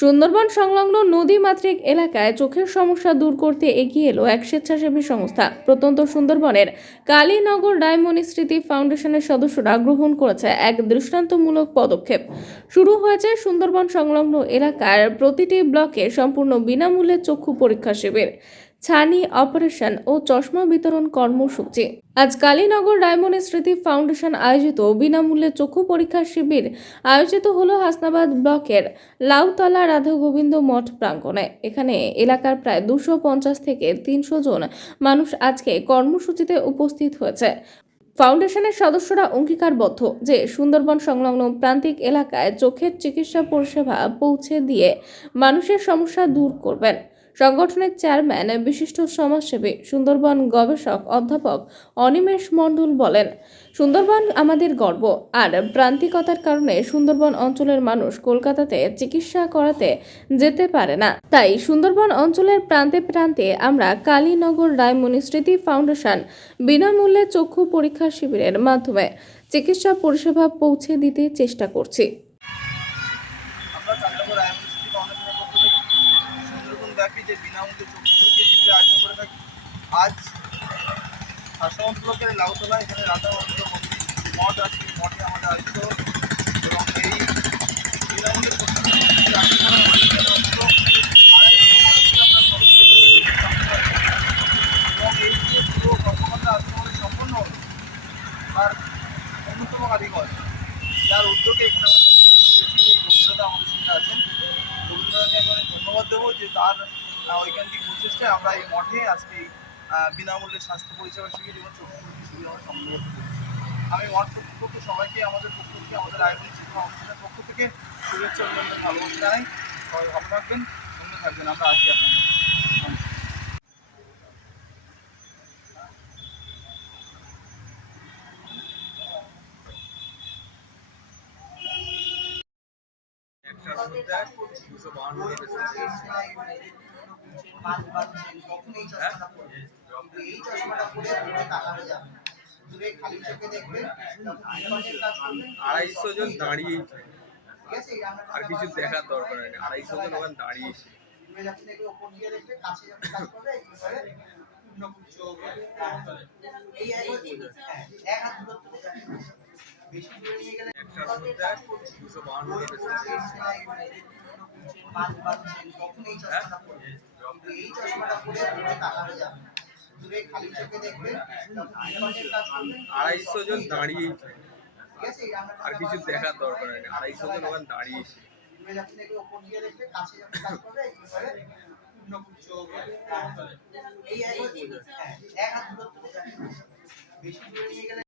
সুন্দরবন সংলগ্ন নদী মাতৃক এলাকায় চোখের সমস্যা দূর করতে এগিয়ে এলো এক স্বেচ্ছাসেবী সংস্থা। প্রত্যন্ত সুন্দরবনের কালীনগর ডায়মনি স্মৃতি ফাউন্ডেশনের সদস্যরা গ্রহণ করেছে এক দৃষ্টান্তমূলক পদক্ষেপ। শুরু হয়েছে সুন্দরবন সংলগ্ন এলাকার প্রতিটি ব্লকে সম্পূর্ণ বিনামূল্যে চক্ষু পরীক্ষা শিবির। ছানি অপারেশন ও চশমা বিতরণ কর্মসূচি। আজ কালীনগর ডায়মন্ড স্মৃতি ফাউন্ডেশন আয়োজিত বিনামূল্যে চক্ষু পরীক্ষা শিবির আয়োজিত হলো হাসনাবাদ ব্লকের লাউতলা রাধা গোবিন্দ মঠ প্রাঙ্গণে। এখানে এলাকার প্রায় দুশো পঞ্চাশ থেকে তিনশো জন মানুষ আজকে কর্মসূচিতে উপস্থিত হয়েছে। ফাউন্ডেশনের সদস্যরা অঙ্গীকারবদ্ধ যে সুন্দরবন সংলগ্ন প্রান্তিক এলাকায় চোখের চিকিৎসা পরিষেবা পৌঁছে দিয়ে মানুষের সমস্যা দূর করবেন। সংগঠনের চেয়ারম্যান, বিশিষ্ট সমাজসেবী, সুন্দরবন গবেষক অধ্যাপক অনিমেষ মণ্ডল বলেন, সুন্দরবন আমাদের গর্ব, আর প্রান্তিকতার কারণে সুন্দরবন অঞ্চলের মানুষ কলকাতাতে চিকিৎসা করাতে যেতে পারে না। তাই সুন্দরবন অঞ্চলের প্রান্তে প্রান্তে আমরা কালীনগর রায়মণি স্মৃতি ফাউন্ডেশন বিনামূল্যে চক্ষু পরীক্ষা শিবিরের মাধ্যমে চিকিৎসা পরিষেবা পৌঁছে দিতে চেষ্টা করছি আমরা চান্দাপুর আইএমএসটি ফাউন্ডেশনের পক্ষ থেকে সুন্দরবন ব্যাপী যে বিনামূল্যে চক্ষু পরীক্ষা শিবিরের আয়োজন করে থাকি। আজ আসাম ব্লকের লাউতলা এখানে রাধা মন্দির, মঠ আছে মঠে আমাদের আয়োজিত। এবং এই বিনামূল্যে চক্ষু পরীক্ষা শিবির আয়োজন করা হয়েছে মাত্র আড়াইশো মানুষকে আমরা সহযোগিতা এবং এই যে পুরো কর্মকাণ্ড আজকে আমাদের সম্পন্ন হলো তার অন্যতম কারিগর যার উদ্যোগে রবীন্দ্রদা আমাদের সঙ্গে আছেন রবীন্দ্রনাথকে আমি অনেক ধন্যবাদ দেবো যে তার ঐকান্তিক প্রচেষ্টায় আমরা এই মঠে আজকে এই, বিনামূল্যে স্বাস্থ্য পরিষেবা শিবির এবং চক্ষু শিবির আমরা সম্পন্ন করতে আমি মঠ কর্তৃপক্ষ সবাইকে আমাদের পক্ষ থেকে আমাদের আয়োজন শিক্ষা অনুষ্ঠানের পক্ষ থেকে শুভেচ্ছা অভিনন্দন ভালোবাসা জানাই। সবাই ভালো থাকবেন সুন্দর থাকবেন। আমরা আছি আপনাদের এই আড়াইশো জন দাঁড়িয়ে আর কিছু দেখার দরকার নেই আড়াইশো জন ওখানে দাঁড়িয়ে দূরে যাচ্ছে দেখবে ওপর দিয়ে। দেখবে কাছে যখন কাজ করবে এইভাবে পূর্ণ চোখ এই হ্যাঁ, এক হাত দূরত্ব আড়াইশো জন দাঁড়িয়ে ঠিক আছে এই আমরা আর কিছু দেখার দরকার নেই। আড়াইশো জন ওখানে দাঁড়িয়ে দূরে যাচ্ছে দেখবে ওপর দিয়ে দেখবে কাছে যখন কাজ করবে এইভাবে পূর্ণ চোখ এই হ্যাঁ, এক হাত দূরত্ব বেশি দূরে নিয়ে গেলে